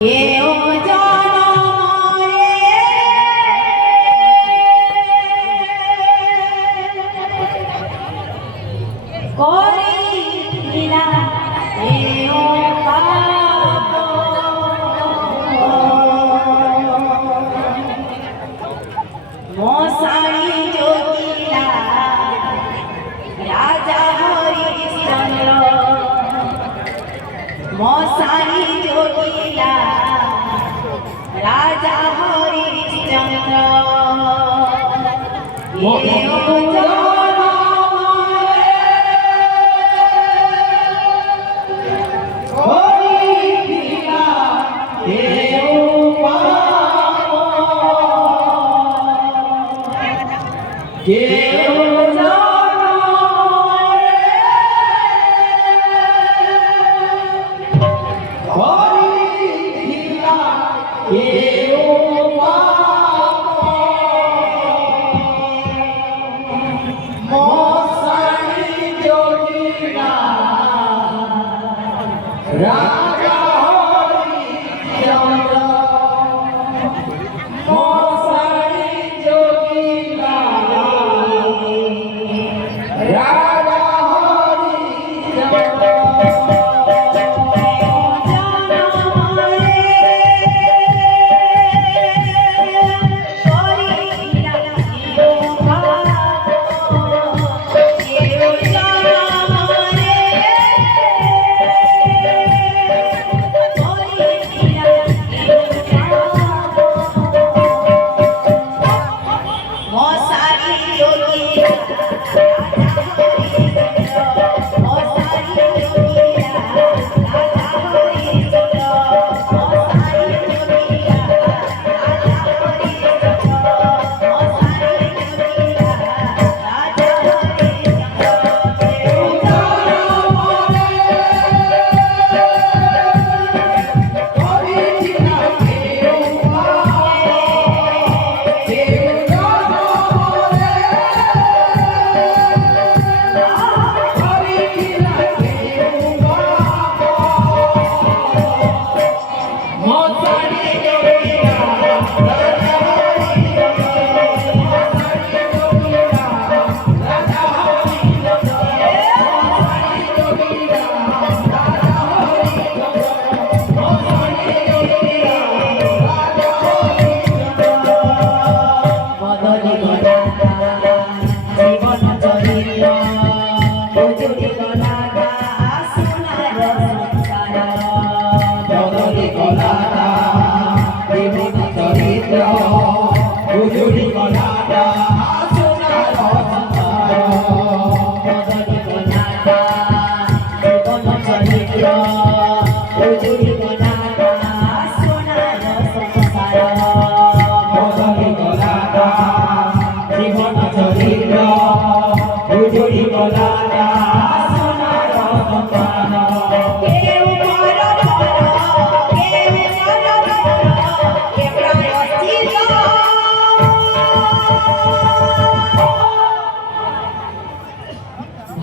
এও জনম রে করিলা এও পাপ মশারি যোগিলা রাজা হরিশ্চন্দ্র মশারি যোগিলা রাজা হরিশ্চন্দ্র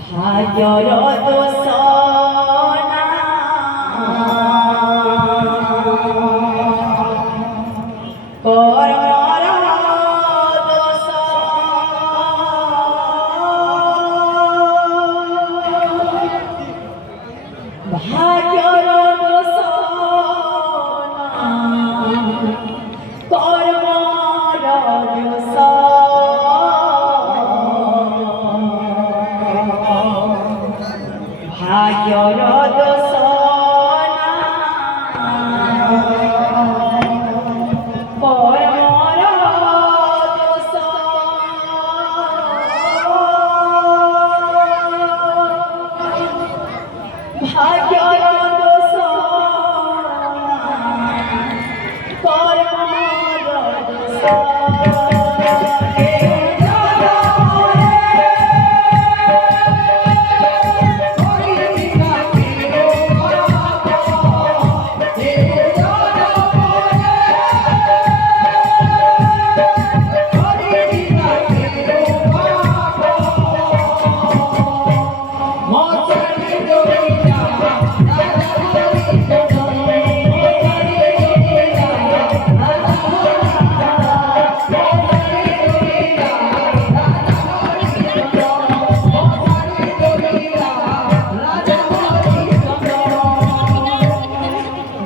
ভাগ্যর দোষ না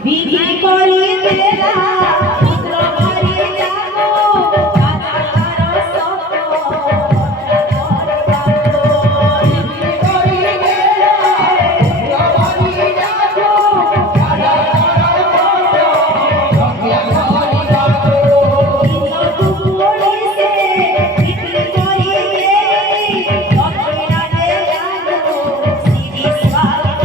বিধি করিতেলা পুত্র বাড়ি যাবো রাজা তার সব বিধি করিতেলা পুত্র বাড়ি যাবো রাজা তার সব পুলিশে বিধি করিতে দক্ষিণা দেয়ালো শ্রী স্বাগত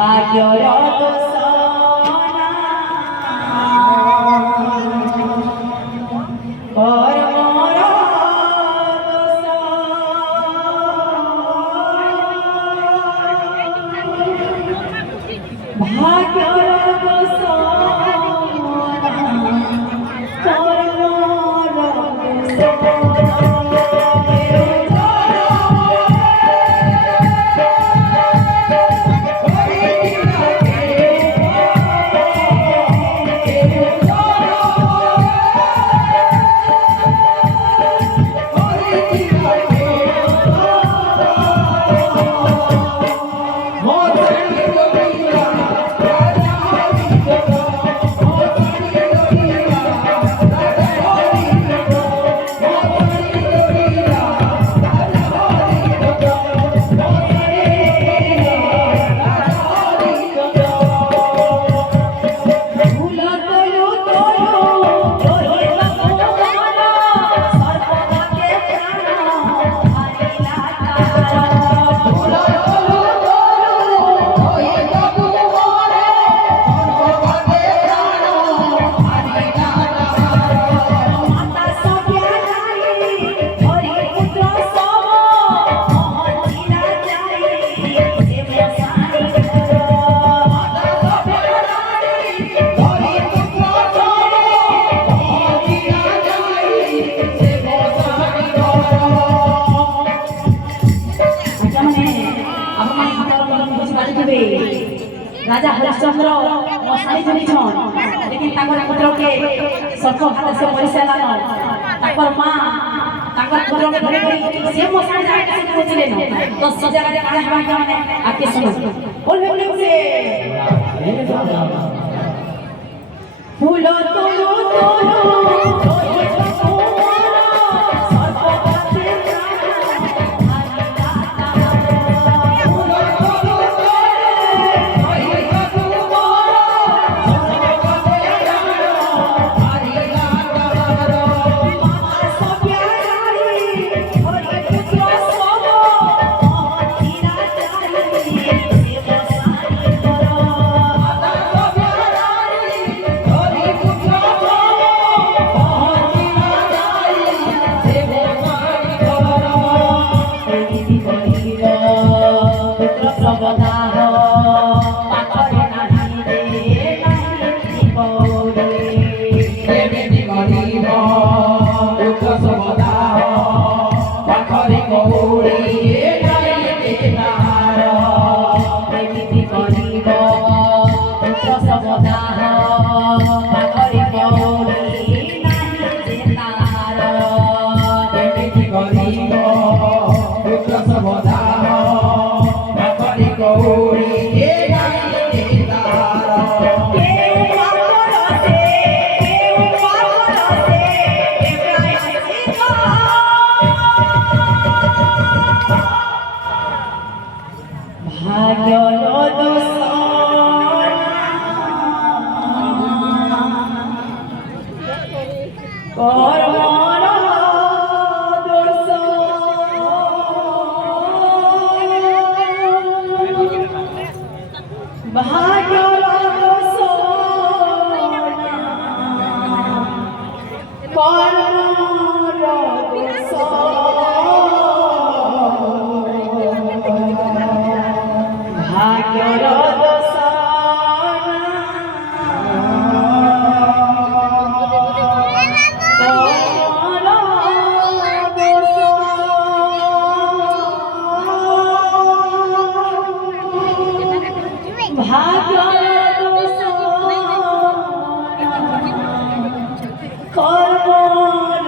ভাগ্যর राजा हरिश्चंद्र मशाणी धरिछन लेकिन ताकर पुत्र के सर्प हाथ से परिसेलान ताकर मां ताकर पुत्र के धरे धरी से मशाणी जाके से पहुंचले न तो से जगह रे काहे बात माने आके सुनो बोल से फूल तोलो সদাহ পাগরি গৌরী নাহি যে তার এমিতি গরিব পুত্র সবদাহ পাগরি গৌরী নাহি যে তার কেউ পাগলতে কেউ পাগলতে এমরাই হাসিত ভাগ্যর দোষ কর্মর দোষ ভাগ্যর দোষ কর্মর দোষ ভাগ্যর দোষ ভাগ্যর দোষ কর্মর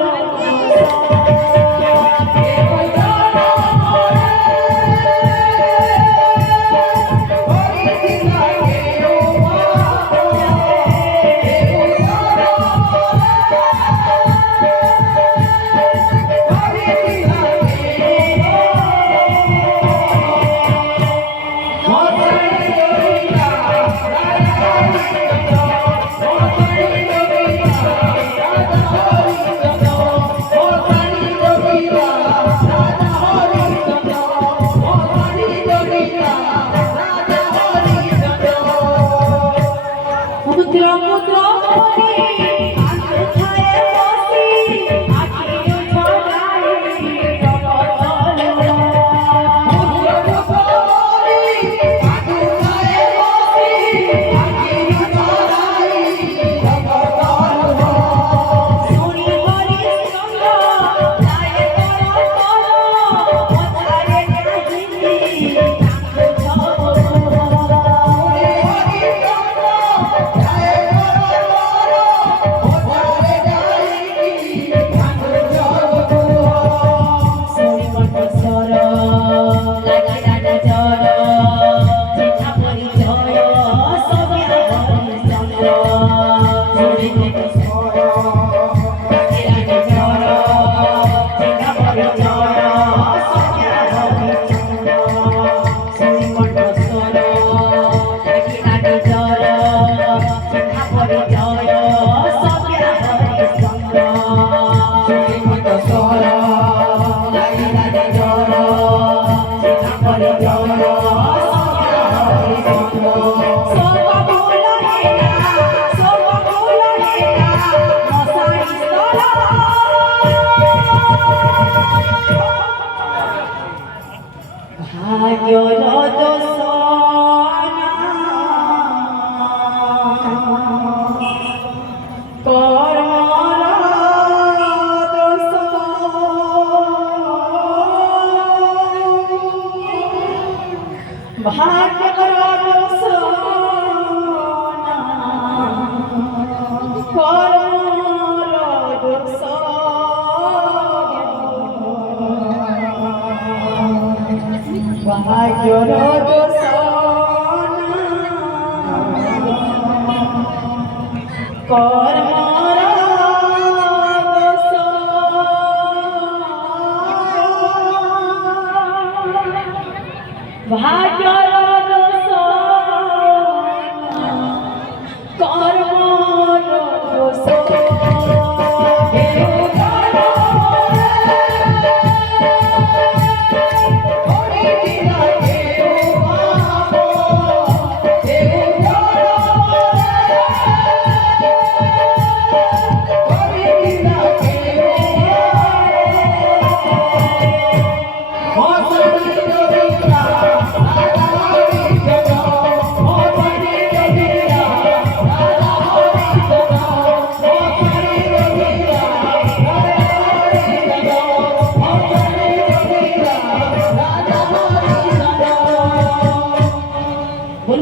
পুত্র পুত্র করে আত্মছায়ে বসি আখি ঝরাই রবতল শুনি হরি সঙ্গ যায় তর তর ওথারে কাহিনী ভাগ্যর দোষ কর্মর দোষ ভাগ্যর দোষ কর্মর দোষ ভাগ্যর দোষ কর্মর দোষ ভাগ্যর দোষ কর্মর দোষ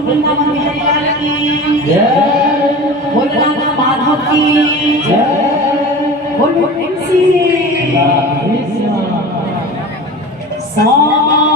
वृंदावन बिहारी लाल की जय बोल राधा माधव की जय बोल MC राधे श्याम सा